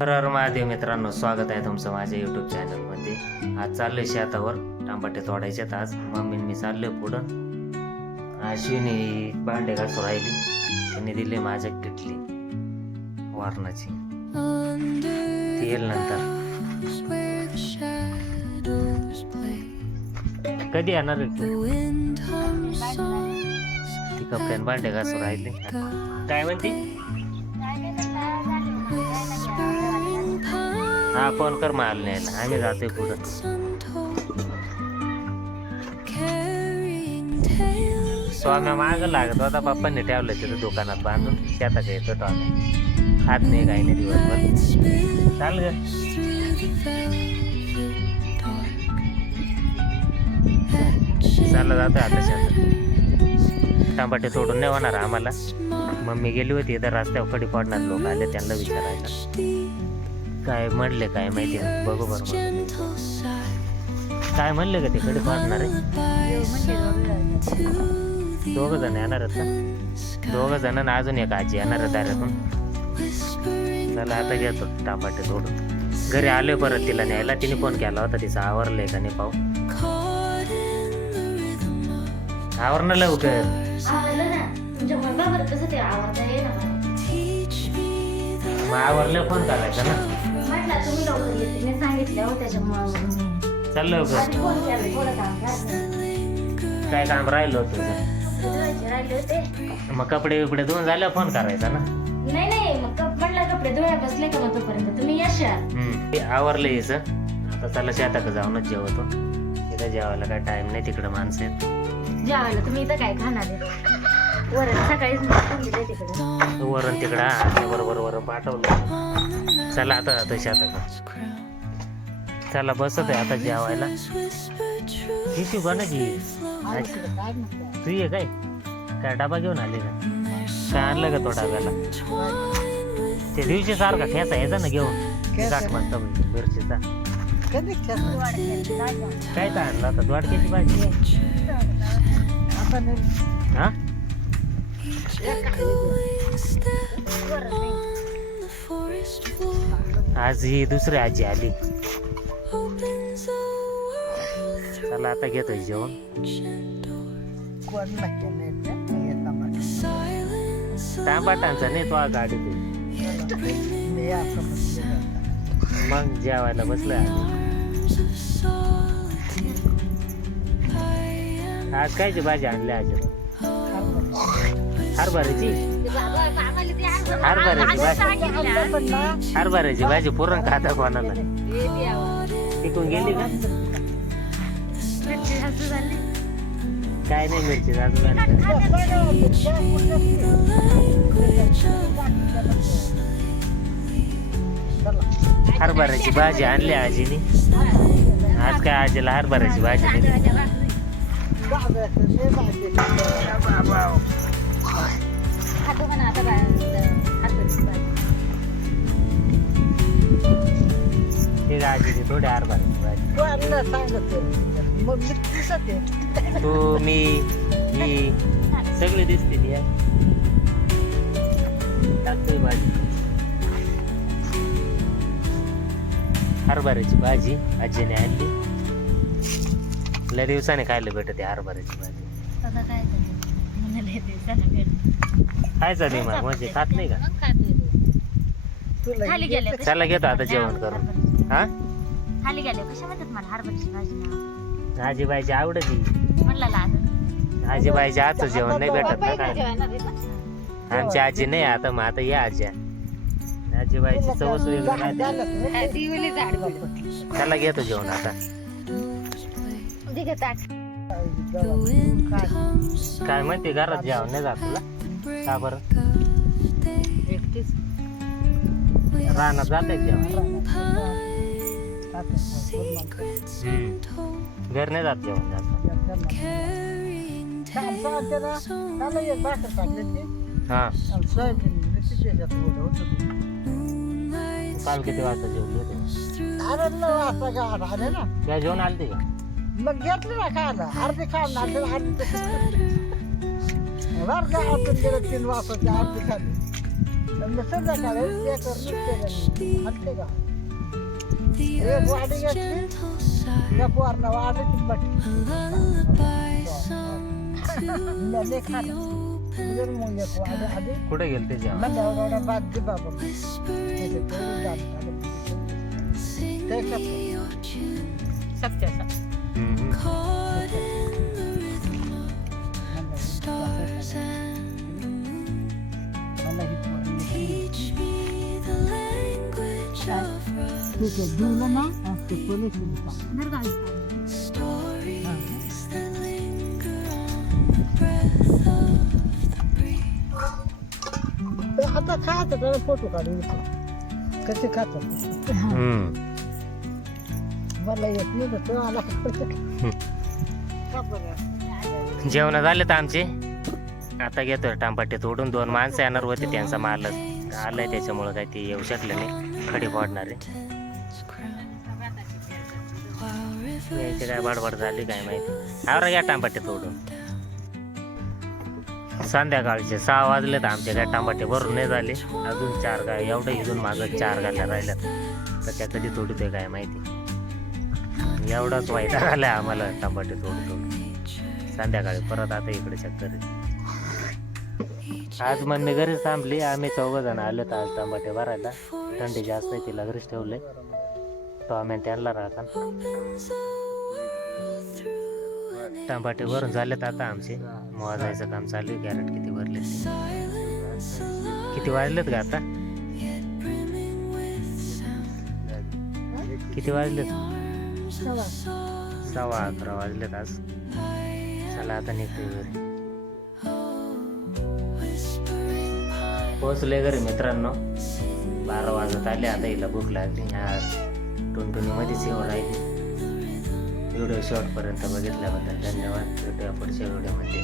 हर हर महादेव मित्रांनो, स्वागत आहे तुमचं माझ्या यूट्यूब चॅनलमध्ये. आज चाललोय शेतावर टमाटे तोडायचे. आज मम्मी मी चाललोय पुढं. अश्विनी भांडे घासून राहिली, त्यांनी दिली माझ्या किटली वारणाची, ती येईल नंतर. कधी येणार आहे तू? ती कपड्यान भांडे घासून राहिली. काय म्हणते? हा, फोन कर माल न्यायला, आम्ही जातोय पुढं. स्वाम्या माग लागत होता, पप्पांनी ठेवलं तिथं दुकानात बांधून. शेतात येतो तो आम्ही, खात नाही काही नाही दिवसभर. चाल ग, चाललं जातोय आता शेतात. टमाटे तोडून नाही होणार आम्हाला. मम्मी गेली होती इथं, रस्त्यावर कडी पडणार लोक आले, त्यांना विचारायला काय म्हणले काय माहिती. बघू बरोबर काय म्हणले का, तिकडे पडणार आहे. दोघ जण येणार आहेत का? दोघ जण ना अजून एक आजी येणार आहे दारातून. चला आता घेतो टमाटे तोडून. घरी आलोय परत तिला न्यायला. तिने फोन केला होता, तिचं आवरलंय का नाही पाहू. आवरणं लवकर. मग आवरलं फोन करायचा ना. चल लवकर. काय काम राहिलं होतं? मग कपडे बिपडे धुवून झाल्यावर फोन करायचा ना. नाही मग कपडे धुवायला बसले का मग तोपर्यंत तुम्ही यशा आवरलं यायचं. आता चला शेताकडे जाऊनच जेवतो. तिथं जेवायला काय टाइम नाही, तिकडे माणसं आहेत. जेवायला तुम्ही इथं काय खाणार आहे? वरण सकाळीच तिकडे वरण तिकडं बरोबर वरण पाठवलं. चला आता जातो शेताकडे. चला बसत आहे आता जेवायला. किती बनायची तू ये काय काय डबा घेऊन आले का? काय आणलं का तो डब्याला? ते दिवशी सारखा ठेचा यायचा ना घेऊन, मस्त मिरचीचा. काय काय आणलं आता? द्वाडक्याची भाजी. हा, आज ही दुसरी आजी आली. चला आता घेतोय जेवण. टमाटांचा नाही तो गाडी मग जेवायला बसलोय. आज कायची भाजी आणली आजी? हरभऱ्याची. हरभऱ्याची भाजी पुरण खाता कोणाला? टिकून गेली का? काय नाही, मिरची जास्त झाली. हरभऱ्याची भाजी आणली आजीनी. आज काय आजीला हरभऱ्याची भाजी नाही. ते आजीने थोडी हरभऱ्याची भाजी. तू मी ही सगळे दिसते. टाकतोय भाजी. हरभऱ्याची भाजी आजीने आणली. लय दिवसाने खायला भेटते हरभऱ्याची भाजी. खायचा नाही मग म्हणजे खात नाही का? चला घेतो आता जेवण करून. हा, खाली गेले कशा म्हणतात मला हरभऱ्याची भाजी. आजीबाईची आवडती. आजीबाईच्या हातचं जेवण नाही भेटत ना काय. आमची आजी नाही आता, मग आता या आजी. आजीबाईची चवच वेगळी. त्याला घेतो जेवण आता. काय म्हणते, घरात जेवण नाही जात तुला? का बरं? रानात जात जेवण? घर नाही जात जेवण जास्त. हा, काल किती वाजता जेवली त्या जेवण आलते का? मग घेतलं ना खायला, अर्धे खाऊन अर्धे 3 वाजता अर्धे खाली. संध्याकाळी ते करून म्हटले का एक वाडी घेतली या पोरला वाढली ती पट्टी खाणं मग एक वाडी आधी कुठे गेल ते जेवण म्हणलं बाद दे बाबा सत्याचा दिलं ना ते पोलीस आता खायचं त्याला फोटो काढून कसे खातात मला येत नाही तर तो आला का बरं जेवण झाले तर आमचे आता घेतोय टांबाटे तोडून 2 माणसं येणार होते त्यांचा मालच आलाय त्याच्यामुळे काही ते येऊ शकले नाही खडी फोडणारे यायची काय बडबड झाली काय माहिती आवरा या टांबाटे तोडून संध्याकाळचे 6 वाजले तर आमचे काय टांबाटे भरून नाही झाले अजून 4 गाय एवढं इथून माझं 4 गाल्या राहिल्यात तर त्या कधी तोडतोय काय माहिती एवढाच वाईट आलाय आम्हाला टांबाटे तोडून संध्याकाळी परत आता इकडे चक्कर आहे. आज मम्मी घरीच थांबली आम्ही 4 जण आलो तर आज टमाटे भरायला थंडी जास्त आहे तिला घरीच ठेवले टोमॅटो आणला राहता टमाटे भरून झालेत आता आमचे मोजायचं काम चालू आहे कॅरेट किती भरले किती वाजलेत का आता किती वाजलेत 11:15 वाजलेत आज चला आता निघतोय घरी पोहोचले घरी मित्रांनो 12 वाजत आले आता हिला भूक लागली ह्या टुनटुनीमध्येच येऊन राहिली व्हिडिओ शॉर्टपर्यंत बघितल्याबद्दल धन्यवाद भेटूया पुढच्या व्हिडिओमध्ये